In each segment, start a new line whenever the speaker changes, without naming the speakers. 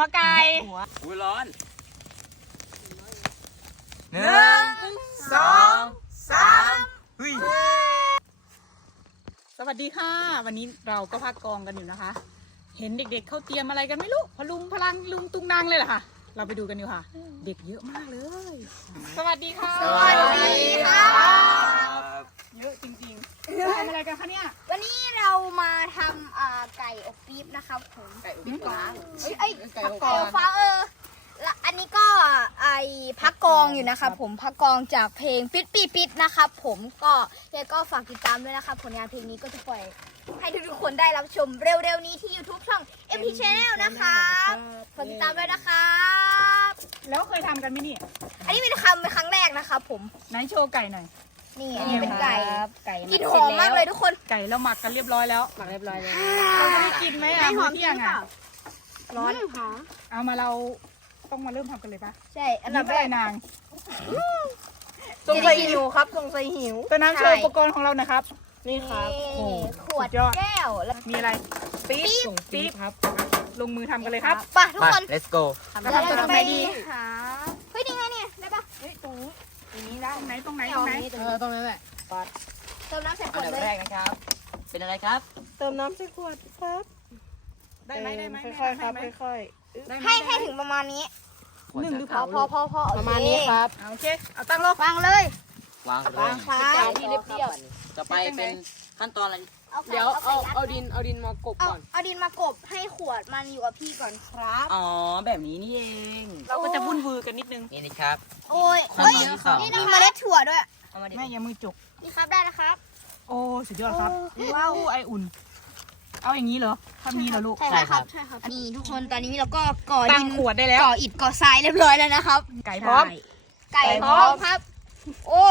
วไก่
อุ้ยร้อน
1 2 3สวัสดีค่ะวันนี้เราก็พักกองกันอยู่นะคะเห็นเด็กๆเขาเตรียมอะไรกันไม่รู้พลุงพลังลุงตุงนางเลยเหรอคะเราไปดูกันดีค่ะเด็กเยอะมากเลยสวัสดีค่ะ
สวัสดีค่ะ
เยอะจริงๆทำอะไรกันคะเนี่ย
วันนี้เรามาทำไก่อบปี๊บนะครับผม
ไก่อบปี๊บฟ้า
ไก่อบฟ้าแล้วอันนี้ก็พักกองอยู่นะครับผมพักกองจากเพลงปิดปีปิดนะครับผมก็ฝากติดตามด้วยนะครับผลงานเพลงนี้ก็จะปล่อยให้ทุกคนได้รับชมเร็วๆนี้ที่ YouTube ช่อง MP Channel นะคะฝากติดตามด้วยนะครับ
แล้วเคยทำกันไหมนี่
อันนี้เป็นครั้งแรกนะครับผม
ไหนโชว์ไก่หน่อย
นี่อันนี้เป็นไก่กินหอมมากเลยทุกคน
ไก่เราหมักกันเรียบร้อยแล้ว
หมักเรียบร้อยแล้ว
เราจะได้กินไหมอ่ะหอมเที่ยงอ่ะ
ร้อน
เอามาเราต้องมาเริ่มทำกันเลยปะ
ใช่อันดับแรก
นาง
สงสัยหิวครับสงสัยหิว
ตัวน้ำโชว์อุปกรณ์ของเรานะครับ
นี่ครับขวดแก้วแล้ว
มีอะไรปี๊บครับลงมือทำกันเลยครับ
ไปทุกคน
let's go
เราจะทำอะไรดีเฮ้ยนี่ไงเนี่ยได้ปะ
เฮ้ยตรงนี้ได้ตรงไหน
ตรง
นั้นแหละ
เติมน้ำใส่ขวดเลย
แรกนะครับเป็นอะไรครับ
เติมน้ำใส่ขวดครับ
ได้ไหม
ค่อยๆครับค่อย
ๆให้ถึงประมาณนี้
1หรือพอ
ประมาณนี้ครับ
โอเคเอาตั้งลง
วางเลยว
าง
ที่เรียบ
จะไปเป็นขั้นตอนอะไร
เดี๋ยวเอาดินมากบก่อน
เอาดินมากบให้ขวดมันอยู่กับพี่ก่อนครับ
อ๋อแบบนี้นี่เอง
เราก็จะวุ่นวือกันนิดนึง
นี่ครับ
โอ้ยนี่มีเมล็ดถั่วด้วย
แม่ยังมือจุก
นี่ครับได้แล้วครับ
โอ้สุดยอดครับว้าวไออุ่นเอาอย่างนี้เหรอทำนี้เหรอลูก
ใช่ครับนี่ทุกคนตอนนี้เราก็ก่อดิน
ขวดได้แล้ว
ก่ออิฐก่อทรายเรียบร้อยแล้วนะครับ
ไก่พร้อม
ครับโอ้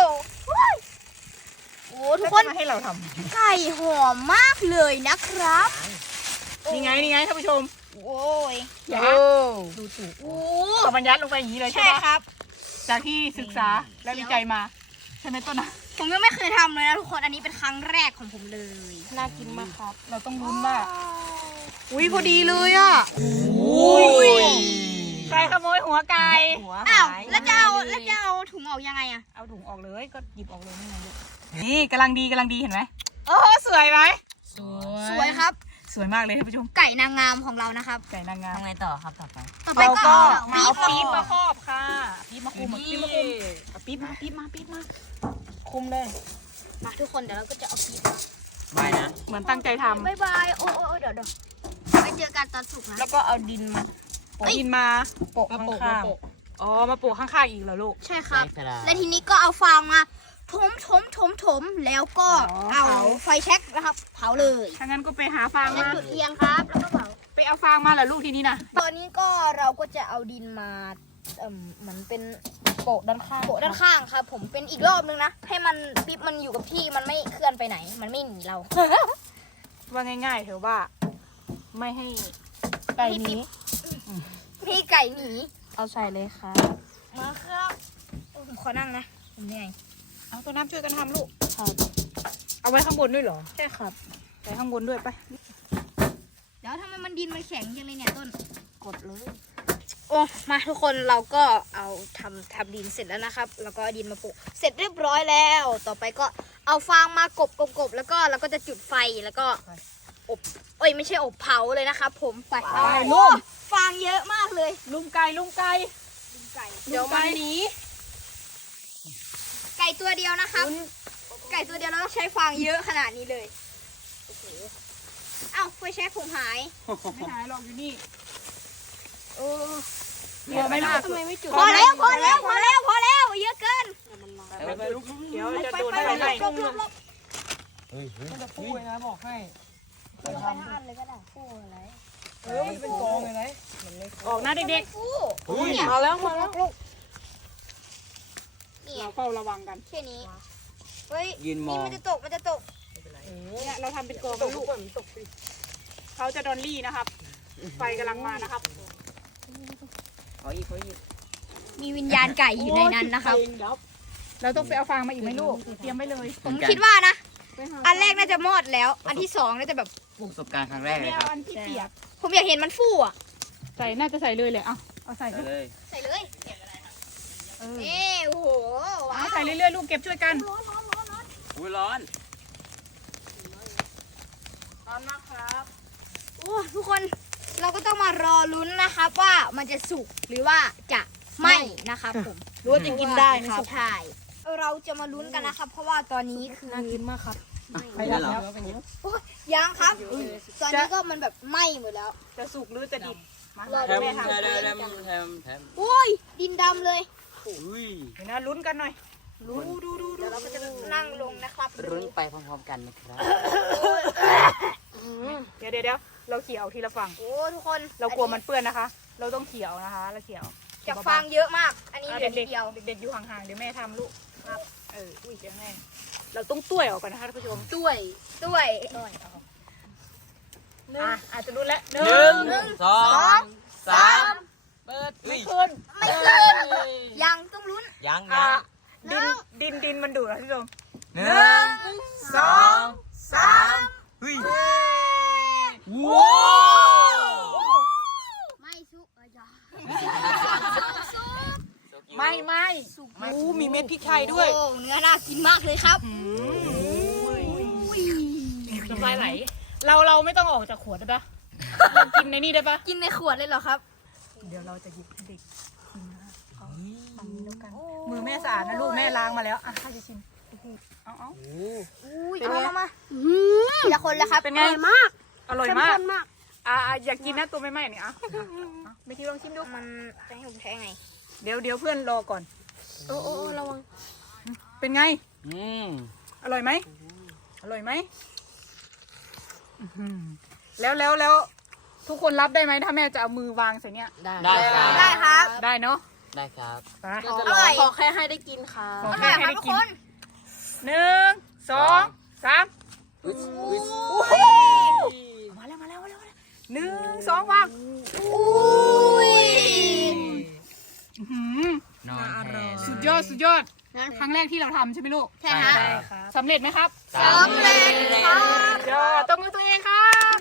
ทุกคน
ให้เราทำ
ไก่หอมมากเลยนะครับ
นี่ไงท่านผู้ชม
โอ้ย
ดูถูกเอาบรรยัดลงไปอย่างนี้เลยใช่ไหม
ครับ
จากที่ศึกษาและวิจัยมาใช่ไหมต้นนะ
ผมยังไม่เคยทำเลยนะทุกคนอันนี้เป็นครั้งแรกของผมเลย
น่ากินมากครับ
เราต้องลุ้นว่าอุ้ยพอดีเลยอ่ะใครขโมยหัวไก่
อ้าวแล้วจะเอาถุงออกยังไงอะ
เอาถุงออกเลยก็หยิบออกเลยนี่กำลังดีเห็นไหมโอ้สวยไหม
สวยครับ
สวยมากเลยท่านผู้ชม
ไก่นางงามของเรานะครับ
ไก่นางงาม
ทำไงต่อครับต่อไป
ก็
เอาปี๊บมาครอบค่ะปี๊บมาคุมเอาปี๊บมาคุมเลย
มาทุกคนเดี๋ยวเราก็จะเอาปี๊บ
ไม่นะ
เหมือนตั้งใจทำ
บ๊ายบายโอ้เดี๋ยวไปเจอกันตอนสุกนะ
แล้วก็เอาดินมา
โปะข้างอ๋อมาโปะข้างๆอีกเหรอลูก
ใช่ครับและทีนี้ก็เอาฟางมาถมแล้วก็เอาไฟแช็กนะครับเผาเลย
ถ้างั้นก็ไปหาฟางมา
จุดเทียนครับแล้วก็เผา
ไปเอาฟางมาเหรอลูกทีนี้นะ
ตอนนี้ก็เราก็จะเอาดินมาเหมือนเป็นโปะด้านข้างครับผมเป็นอีกรอบนึงนะให้มันปิ๊บมันอยู่กับที่มันไม่เคลื่อนไปไหนมันไม่หนีเรา
ว่าง่ายๆเถอะว่าไม่ให้
ไก่หนี
พี่ไก่หนี
เอาใส่เลยค่ะ
มาครับผมขอนั่งนะผมเหนื่อย
เอาตัวน้ำช่วยกันทำลูก
ครับ
เอาไว้ข้างบนด้วยเหรอ
ใช่ครับ
ไปข้างบนด้วยไป
เดี๋ยวทำไมมันดินมันแข็งจังเลยเนี่ยต้น
กดเลย
โอ้มาทุกคนเราก็เอาทำดินเสร็จแล้วนะครับแล้วก็เอาดินมาปลูกเสร็จเรียบร้อยแล้วต่อไปก็เอาฟางมากบแล้วก็เราก็จะจุดไฟแล้วก็อบไม่ใช่อบเผาเลยนะครับผมไป
ลุง
ฟางเยอะมากเลย
ลุงไก่
เดี๋ยวมันนี้
ไก่ตัวเดียวนะครับไก่ตัวเดียวเราต้องใช้ฟางเยอะขนาดนี้เลยโอ้โหเอ้าไฟแช็กผมหาย
ไม่หายหรอกอยู่นี่
ไม่น่าทำไมไม่จุด
พอแล้วเยอะเกิน
เดี๋ยวจะโดนอะไร
มันจะพูดนะบอกให้
ไปทั้งอันเลยก็ได้พูดอะไร
มันเป็นกองเลยนะ
ออกนะเด็ก
ๆมาแล้วลูก
เราเฝ้าระวังกัน
แค่นี้เฮ้ย
ยืนมอง
มันจะตก
เนี่ยเราทำเป็นกองลูกเขาจะดอลลี่นะครับไฟกำลังมานะครับ
เขาอีก
มีวิญญาณไก่อยู่ในนั้นนะครับ
เราต้องไปเอาฟางมาอีกไหมลูกเตรียมไว้เลย
ผมคิดว่านะอันแรกน่าจะมอดแล้วอันที่2น่าจะแบบ
ประสบการณ์ครั้งแรกเลยครับ
อันที่เปียก
ผมอยากเห็นมันฟู่อ่ะ
แต่ส่น่าจะใส่เลยแหละเอาใส่
ไป
ลูก
เลย
ใส่เลย
เออ
นี่โอ้โหว้า
เอา
ว
ใส่เรื่อยๆลูกเก็บช่วยกัน
อุ้ยร้อน
ร้อนมากครับ
โอ้ทุกคนเราก็ต้องมารอลุ้นนะครับว่ามันจะสุกหรือว่าจะไหม้นะครับผม
รู้ว่าจะกินได้ครับ
ใช่เราจะมาลุ้นกันนะครับ เพราะว่าตอนนี้คือ
น่ากินมากครับ
ไปแล้วเหรอ
โอ้ยยังครับตอนนี้ก็มันแบบไหม้หมดแล้ว
จะสุกหรือจะดิบมา
แทม
แม่
แท
ทำ
มแทมแทม
โอ้ยดินดำเลย
อุ้ย
เดี๋ยวนะลุ้นกันหน่อยดูดู
เดี๋ยวเราก็จะนั่งลงนะครับ
รุ้นไปพร้อมๆกันนะครับ
เดี๋ยวเราเขี่ยเอาทีละฝั่ง
โอ้ทุกคน
เรากลัวมันเปื้อนนะคะ เราต้องเขี่ยเอานะคะเราเขี่ยเอา
จะฟางเยอะมาก อันนี้เหลือนิ
เด็
ด
ก
เดียว
ๆเด็กๆอยู่ห่างๆเดี๋ยวแม่ทำลูกครับอุ้ยเดี๋ยวแม่เราต้องต้วยออกก่อนนะคะท่านผู้ชม
ด้วย
อาจจะรู้แล้ว
หนึ่งสองสาม
เปิด
อุ้ย
ขึ้น
ไม่ขึ้นยังต้องลุ้น
ยัง
อ่ะ
ยัง
ดินมันดูดนะท่านผู้ชม
หนึ่งสองสามเฮ้ยว้าว
ไม่สุกอ่ะจ้ะ
ไม่อู้มีเม็ดพริกไทยด้วย
โอ้เนื้อน่ากินมากเลยครับ
น้ำลายไหลเราไม่ต้องออกจากขวดได้ปะเรากินในนี่ได้ปะ
กินในขวดเลยเหรอครับ
เดี๋ยวเราจะหยิบให้เด็กกินนะคะเอาฝั่งนี้แล้วกันมือแม่สะอาดนะลูกแม่ล้างมาแล้วอ่ะข้าจะชิมเอา
อุ้ย
เป็นไง
มาทีละคนแล้วครับ
เป็นไง
มาก
อร่อยมากอยากกินนะตัวไม่ไหม้เนี่ยไม่คิดลองชิมดู
มันจะให้ผมแพ้ไง
เดี๋ยวเพื่อนรอก่อน
โอ้ระวัง
เป็นไง
อืม
อร่อยไหมแล้วทุกคนรับได้ไหมถ้าแม่จะเอามือวางใส่เนี่ย
ได้ครับ
ได้ครับ
ได้เนาะ
ได้ครับ
ไป
อร่อย
ขอแค่ให้ได้กินค่ะ
ขอ
อ
แค่
ร่อยค
ให้
รับ
ได้
ทุก
กิน
คน
1 2 3
อุ้ย
มาแล้ว1 2วาง
อุ้ย
นอนแทน
สุดยอดครั้งแรกที่เราทำใช่ไหมลูก
ใช่ฮะ
สำเร็จไหมครับ
สำเร็จครับ
ยอดต้องมือตัวเองครับ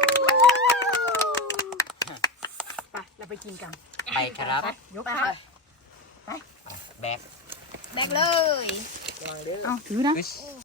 ไปเราไปกินกัน
ไปครับ
ยกครับ
แบก
แบกเลย
เอาถือนะ